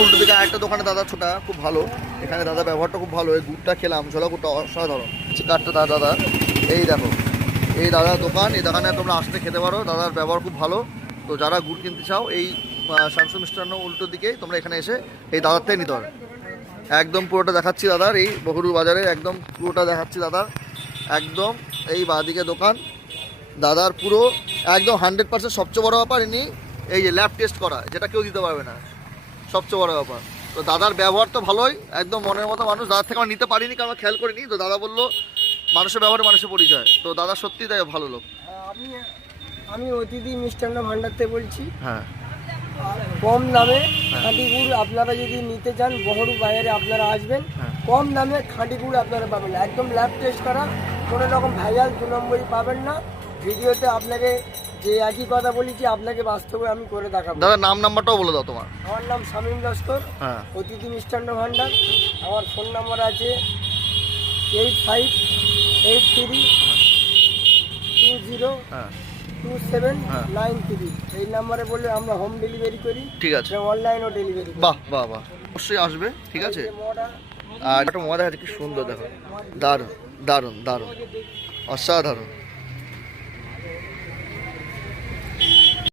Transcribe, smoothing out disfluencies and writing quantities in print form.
উল্টো দিকে আরেকটা দোকানে দাদা ছোটা খুব ভালো, এখানে দাদা ব্যবহারটা খুব ভালো। এই গুড়টা খেলাম, ছোলা গুড়টা অসাধারণ। চিকারটা দাদা এই দেখো, এই দাদার দোকান, এই দোকানে তোমরা আসতে খেতে পারো, দাদার ব্যবহার খুব ভালো। তো যারা গুড় কিনতে চাও এই শামসু মিষ্টান্ন উল্টো দিকেই তোমরা এখানে এসে এই দাদার থেকে নিতে পারো। একদম পুরোটা দেখাচ্ছি দাদার, এই বহরুল বাজারে একদম পুরোটা দেখাচ্ছি দাদার। একদম এই বাঁদিকে দোকান দাদার, পুরো একদম 100%। সবচেয়ে বড় ব্যাপার ইনি এই যে ল্যাব টেস্ট করা, যেটা কেউ দিতে পারবে না, সবচেয়ে বড় ব্যাপার। তো দাদার ব্যবহার তো ভালোই, একদম মনের মতো মানুষ। দাদার থেকে আমরা নিতে পারিনি কারণ খেয়াল করিনি। তো দাদা বললো মানুষের ব্যবহারে মানুষের পরিচয়। তো দাদা সত্যি তাই ভালো লোক। আমি অতিথি মিষ্টান্ন ভান্ডার থেকে বলছি। হ্যাঁ, কম দামে খাঁটি গুড় আপনারা যদি নিতে চান বহরু বাজারে আপনারা আসবেন, কম দামে খাঁটি গুড় আপনারা পাবেন, একদম ল্যাব টেস্ট করা, কোনো রকম ভেজাল 2 নম্বরই পাবেন না। ভিডিওতে আপনাকে যে একই কথা বলেছি আপনাকে বাস্তবে আমি করে দেখাবো। দাদা নাম নাম্বারটাও বলে দাও তোমার। আমার নাম শামীম লস্কর, হ্যাঁ, অতিথি মিষ্টান্ন ভান্ডার। আমার ফোন নাম্বার আছে 8583202793। হ্যাঁ, এই নাম্বারে বললে আমরা হোম ডেলিভারি করি। ঠিক আছে, অনলাইনও ডেলিভারি করি। বাহ বাহ বাহ, অবশ্যই আসবে, ঠিক আছে। আর একটা মজা আছে, কি সুন্দর দেখো, দারুণ দারুণ দারুণ, অসাধারণ।